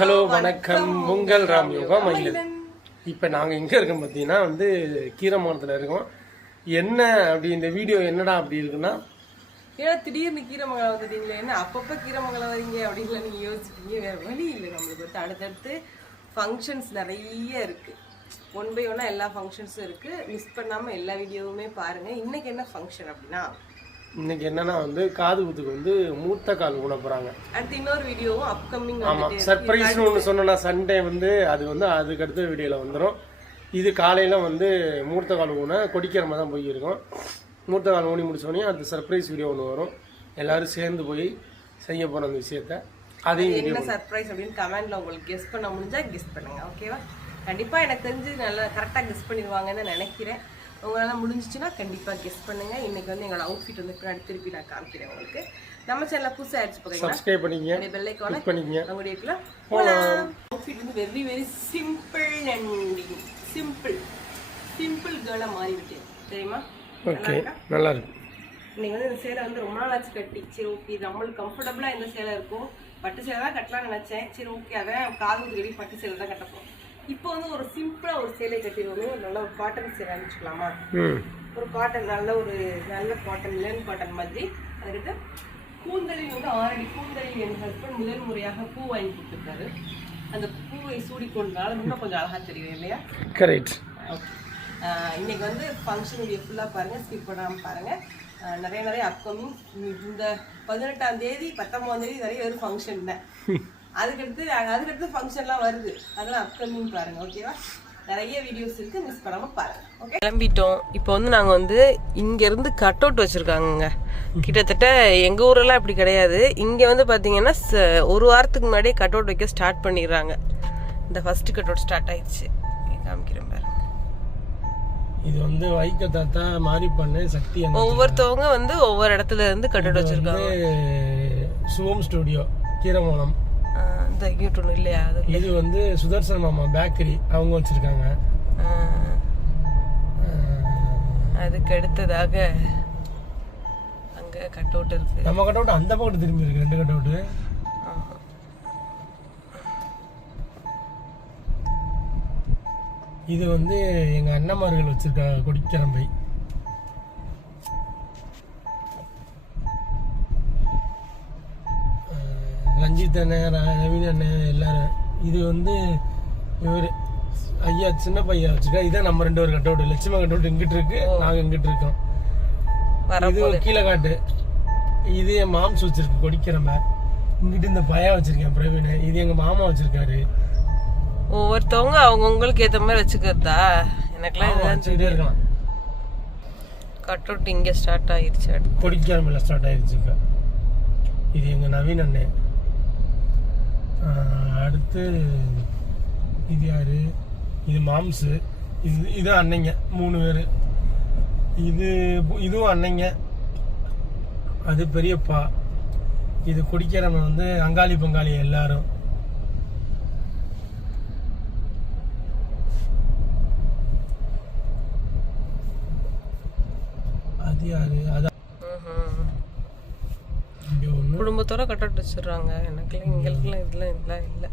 Hello வணக்கம். உங்கள் ராம் யோகா மயிலன். இப்போ நாங்கள் எங்கே இருக்கோம் பார்த்தீங்கன்னா கீரமங்கலத்தில் இருக்கோம். என்ன அப்படி இந்த வீடியோ என்னடா அப்படி இருக்குன்னா, ஏன்னா திடீர்னு கீரமங்கலம் வந்துட்டீங்களே, என்ன அப்பப்போ கீரமங்கலம் வரீங்க அப்படின்னு நீங்கள் யோசிச்சிட்டீங்க. வேறு வழி இல்லை, நம்மளுக்கு வந்து அடுத்தடுத்து ஃபங்க்ஷன்ஸ் நிறைய இருக்குது. ஒன் பை ஒன்னாக எல்லா ஃபங்க்ஷன்ஸும் இருக்குது. மிஸ் பண்ணாமல் எல்லா வீடியோவுமே பாருங்கள். இன்றைக்கி என்ன ஃபங்க்ஷன் அப்படின்னா, இன்னைக்கு என்னன்னா காது குத்துக்கு மூத்த கால் ஊன போறாங்க. அடுத்து இன்னொரு வீடியோவும் அப்கமிங். ஆமா, சர்ப்ரைஸ்னு ஒன்று சொன்னா சண்டே அது அதுக்கு அடுத்த வீடியோல வந்துடும். இது காலையில மூர்த்த கால் ஊன கொடிக்கிறமா தான் போயிருக்கோம். மூர்த்த கால் ஊனி முடிச்சோடனே அது சர்ப்ரைஸ் வீடியோ ஒன்று வரும். எல்லாரும் சேர்ந்து போய் செய்ய போற அந்த விஷயத்த அதையும் என்ன சர்ப்ரைஸ் அப்படின்னு கமெண்ட்ல உங்களுக்கு கெஸ் பண்ண முடிஞ்சா கெஸ் பண்ணுங்க. ஓகேவா? கண்டிப்பா எனக்கு தெரிஞ்சு நல்லா கரெக்டாக கெஸ் பண்ணிடுவாங்கன்னு நினைக்கிறேன். உங்களால் முடிஞ்சிச்சுன்னா கண்டிப்பாக கெஸ் பண்ணுங்கள். இன்றைக்கி எங்களோட அவுட்ஃபிட் பின்னாடி திருப்பி நான் காமிக்கிறேன் உங்களுக்கு. நம்ம சேனலில் புதுசாக ஆயிடுச்சு பார்த்தீங்கன்னா சப்ஸ்கிரைப் பண்ணிக்கங்க, பெல் ஐகானை பண்ணிக்கங்க. அவங்களுடைய போகலாம். Outfit very very simple and simple கேர்ளாக மாறிவிட்டேன் தெரியுமா? ஓகே, நல்லா இருக்கு. இன்னைக்கு இந்த சேலை ரொம்ப நாள் ஆச்சு கட்டி. சரி ஓகே, நம்மளுக்கு கம்ஃபர்டபுளாக இந்த சேலை இருக்கும். பட்டு சேலை தான் கட்டலாம்னு நினச்சேன். சரி ஓகே, அதான் காது கட்டி பட்டு சேலை தான் கட்டப்போம். இப்போ ஒரு சிம்பிளா ஒரு சேலை கட்டிடுவோம். நல்ல ஒரு காட்டன் சேலை அனுப்பிச்சுக்கலாமா? ஒரு காட்டன் நல்ல காட்டன் லேன் காட்டன் மாதிரி. அதுக்கிட்ட கூந்தலில் 6 அடி கூந்தலில் என் ஹஸ்பண்ட் முதல் முறையாக பூ வாங்கி கொடுத்துருக்காரு. அந்த பூவை சூடிக்கொண்டால் இன்னும் கொஞ்சம் அழகா தெரியும் இல்லையா? கரெக்ட். ஓகே, இன்னைக்கு ஃபங்க்ஷன் வீடியோ ஃபுல்லாக பாருங்க, ஸ்கிப் பண்ணாமல் பாருங்க. நிறைய அப்கமிங். இந்த 18ஆம் தேதி 19ஆம் தேதி நிறைய ஒரு ஃபங்க்ஷன் தான். அதுக்கடுத்து ஃபங்க்ஷன்லாம் வருது. அதெல்லாம் அப்கமிங் பாருங்க. ஓகேவா? நிறைய வீடியோஸ் இருக்கு, மிஸ் பண்ணாம பாருங்க. ஓகே, கிளம்பிட்டோம். இப்போ நாங்க இங்க இருந்து கட் அவுட் வச்சிருக்காங்க. கிட்டத்தட்ட எங்க ஊரெல்லாம் இப்படி கிடையாது. இங்க பாத்தீங்கன்னா ஒரு வாரத்துக்கு முன்னாடியே கட் அவுட் வைக்க ஸ்டார்ட் பண்ணிடுறாங்க. இந்த ஃபர்ஸ்ட் கட் அவுட் ஸ்டார்ட் ஆயிடுச்சு. காமிக்கிறேன் பாருங்க. இது வைக்க தாத்தா மாறி பண்ண சக்தி. ஒவ்வொருத்தவங்க ஒவ்வொரு இடத்துல இருந்து கட் அவுட் வச்சிருக்காங்க. சுவம் ஸ்டுடியோ கீரமங்கலம். இல்லையா? இது சுதர்சன் மாமா பேக்கரி அவங்க வச்சிருக்காங்க. அதுக்கு அடுத்ததாக அங்க கட் அவுட் இருக்கு. நம்ம கட் அவுட் அந்த பக்கம் திரும்பி இருக்கு. 2 கட் அவுட். இது எங்க அண்ணமார்கள் வச்சிருக்காங்க கொடிக்கரம்பை. ரஞ்சித் அண்ணன், நவீன் அண்ணன் எல்லாரும். இது இவர் ஐயா சின்ன பையன் வச்சுக்கா. இதான் நம்ம 2 ஒரு cut out. Lakshmi cut out இங்கிட்டு இருக்கு, நாங்க இங்கிட்டு இருக்கோம். இது கீழே காட்டு. இது என் மாம்ஸ் வச்சிருக்கு கொடிக்கிறம்ப. இங்கிட்டு இந்த பையன் வச்சிருக்கேன் பிரவீன். இது எங்க மாமா வச்சிருக்காரு. ஒவ்வொருத்தவங்க அவங்களுக்கு ஏற்ற மாதிரி வச்சுக்கிறதா? எனக்குலாம் வச்சுக்கிட்டே இருக்கலாம். கட் அவுட் இங்கே ஸ்டார்ட் ஆயிடுச்சு. கொடிக்கிறமையில் ஸ்டார்ட் ஆயிடுச்சுக்கா. இது எங்க நவீன் அண்ணன். அடுத்து இது யாரு? இது மாம்ஸு. இது அன்னைங்க 3 பேர். இதுவும் அன்னைங்க. அது பெரியப்பா. இது குடிக்கிறவன் அங்காளி பங்காளி எல்லாரும். அது யாரு? அதான் குடும்பத்தோட கட் அவுட் வச்சிடுறாங்க. எனக்குலாம் எங்களுக்குலாம் இதெல்லாம் இல்லை.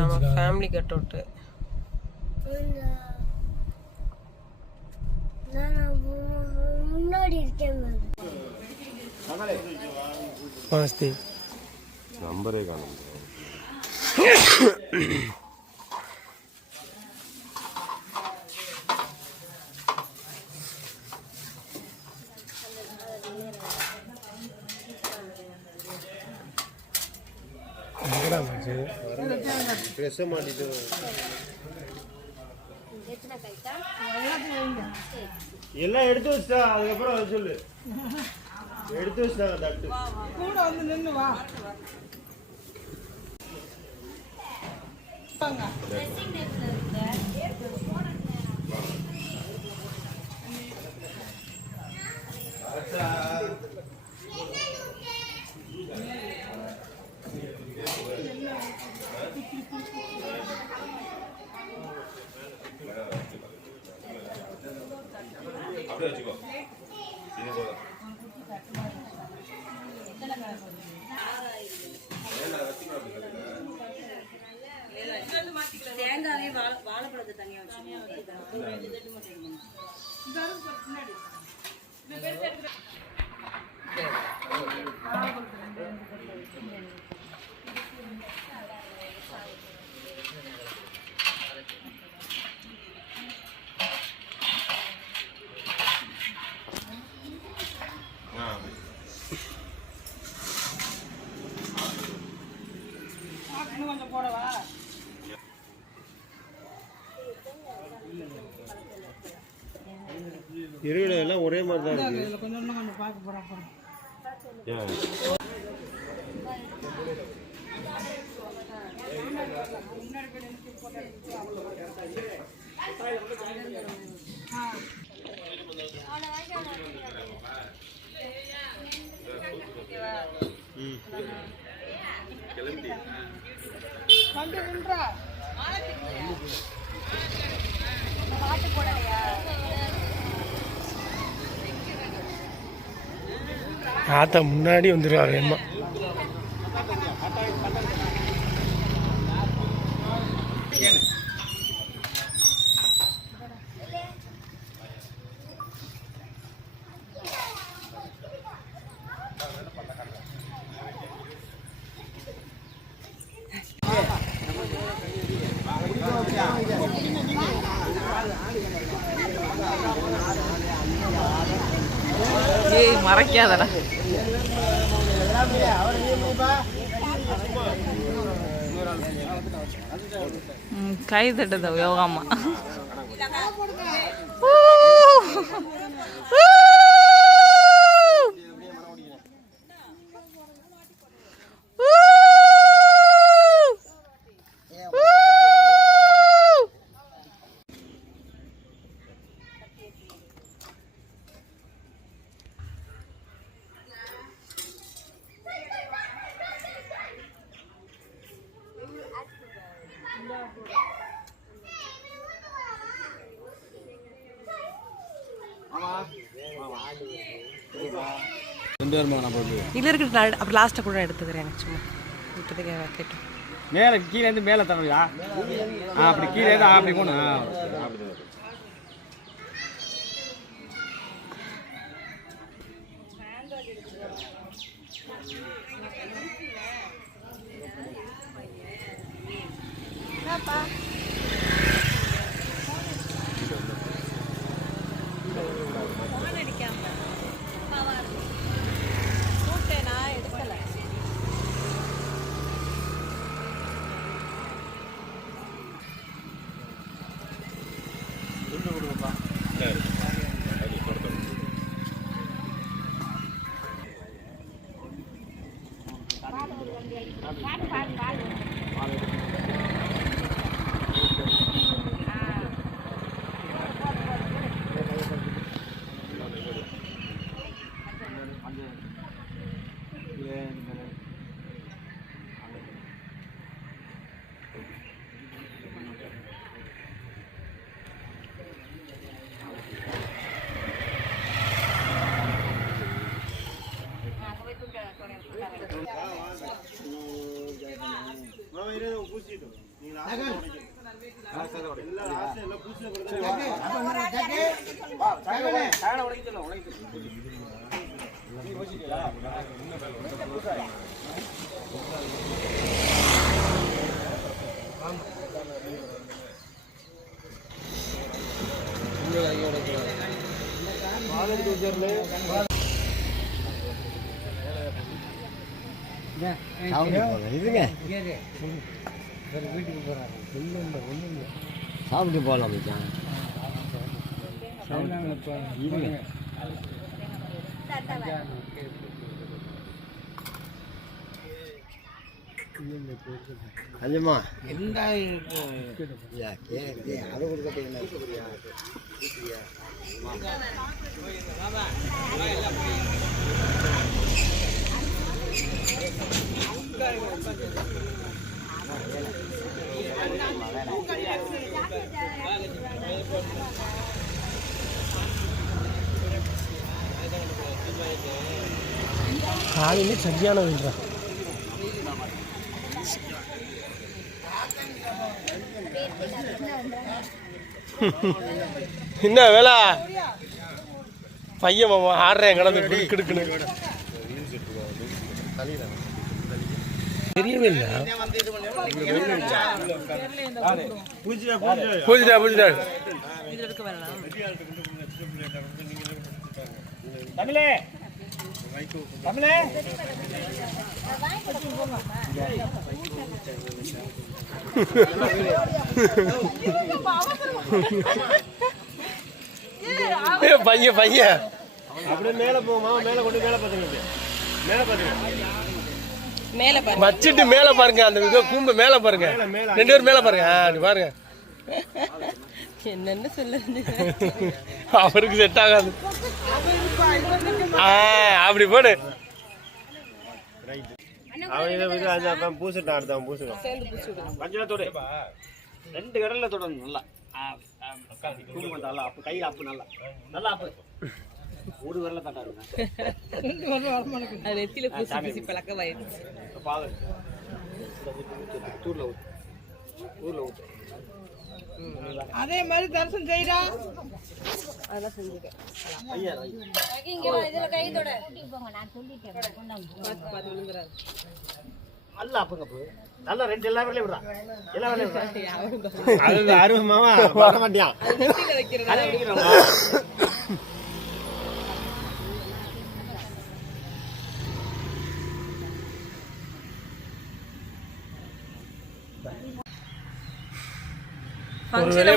நம்ம ஃபேமிலி கட் அவுட். முன்னாடி இருக்கேன். நம்பரே காணும். எல்லாம் எடுத்து வச்சுட்டா. அதுக்கப்புறம் சொல்லு. எடுத்து வச்சுட்டாங்க தட்டு. கூட நின்று வா. தேங்காவே வாழைப்பழத்தை தனியா கொஞ்சம் போடவா? இருக்கிற எல்லாம் ஒரே மாதிரி தான் இருக்கு. இதுல கொஞ்சம் இன்னும் கொஞ்சம் பார்க்க போறோம். ஆத்தா முன்னாடி வந்துடுவா வேமா. மறைக்காதடா. கை தட்டுத யோகாமா. இதில் இருக்கிற அப்புறம் லாஸ்ட்டாக கூட எடுத்துக்கிறேன் சும்மா இப்போதைக்கு கேட்டோம். மேலே கீழேருந்து மேலே தரலையா? அப்படி கீழேருந்து அப்படி போகணும். சாப்பிட்டு போகலாம். அஞ்சம்மா எந்த அது கொடுக்கட்டீங்க. காலையிலே சரியான வெயில்ரா. என்ன வேலை பையன் மாமா ஆடுறேன் கடந்து கிடுக்குன்னு தெரியவே இல்லை. பூஜிட்டா தமிழே தமிழே பையன் அப்படியே மேல போமா, மேல கொண்டு மேல பாத்துங்க, மேல பாத்துங்க, மேல பாருங்க, வச்சுட்டு மேல பாருங்க, அந்த இதோ கூம்பு மேல பாருங்க, 2 பேரும் மேல பாருங்க. அப்படி பாருங்க, என்னன்னு சொல்லுது அவருக்கு செட் ஆகாது. அப்படி போடு. அவன் இதை விட்டு அது பூசிட்டான், அடுத்தவன் பூசிடும். பஞ்சத்தோடு 2 கடல்ல தொடணும் நல்லா. நல்லா அப்பு கையில் அப்பு நல்லா அப்பு ஒரு வரல தட்டாருங்க. அது நெத்தியில பூசி பூசி பழக்கமாயிடுச்சு. ஊர்ல ஊத்து அதே மாதிரி தரிசனம் செய்யறா. அதெல்லாம் செஞ்சுட்டேன். இதுல கை தொட. நல்லா அப்புங்க போ நல்லா 2 எல்லா வரலையும் விடுறான், எல்லா வரலையும் விடுறான். அது அருவமாவா வர மாட்டியான். நெத்தியில வைக்கிறதா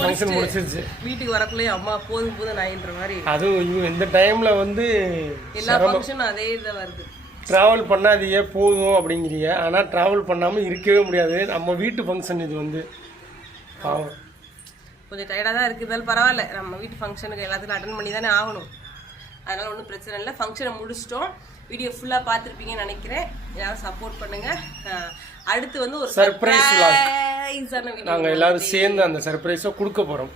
ஃபங்க்ஷன் முடிச்சிருச்சு. வீட்டுக்கு வரக்குள்ளே அம்மா போதும் நாயின்ற மாதிரி அதுவும் இந்த டைம்ல வந்து எல்லா ஃபங்க்ஷனும் அதே இதில் வருது. ட்ராவல் பண்ணாதீங்க போதும் அப்படிங்கிறீங்க, ஆனால் ட்ராவல் பண்ணாமல் இருக்கவே முடியாது. நம்ம வீட்டு ஃபங்க்ஷன் இது வந்து கொஞ்சம் டயர்டாக தான் இருக்குதாலும் பரவாயில்ல, நம்ம வீட்டு ஃபங்க்ஷனுக்கு எல்லாத்துக்கும் அட்டன் பண்ணி தானே ஆகணும். அதனால ஒன்றும் பிரச்சனை இல்லை. ஃபங்க்ஷனை முடிச்சிட்டோம். வீடியோ ஃபுல்லாக பார்த்துருப்பீங்கன்னு நினைக்கிறேன். எல்லாரும் சப்போர்ட் பண்ணுங்க. அடுத்து வந்து ஒரு சர்ப்ரைஸான வீடியோ நாங்கள் எல்லாரும் சேர்ந்து அந்த சர்ப்ரைஸை கொடுக்க போகிறோம்.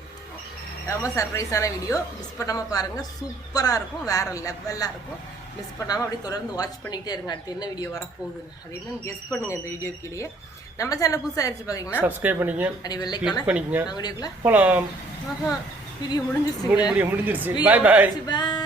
ரொம்ப சர்ப்ரைஸான வீடியோ, மிஸ் பண்ணாமல் பாருங்கள். சூப்பராக இருக்கும், வேற லெவலாக இருக்கும். மிஸ் பண்ணாமல் அப்படியே தொடர்ந்து வாட்ச் பண்ணிக்கிட்டே இருங்க. அடுத்து என்ன வீடியோ வரப்போகுதுன்னு அது என்னன்னு கெஸ் பண்ணுங்க. இந்த வீடியோ கீழே நம்ம சேனல் புதுசாக ஆயிடுச்சு பார்த்தீங்கன்னா சப்ஸ்கிரைப் பண்ணிக்கங்க, அப்படி வெள்ளைக்கான கிளிக் பண்ணிக்கங்க. வீடியோக்குள்ள போகலாம். வீடியோ முடிஞ்சிருச்சு. முடிஞ்சிருச்சு. பாய் பாய். பாய்.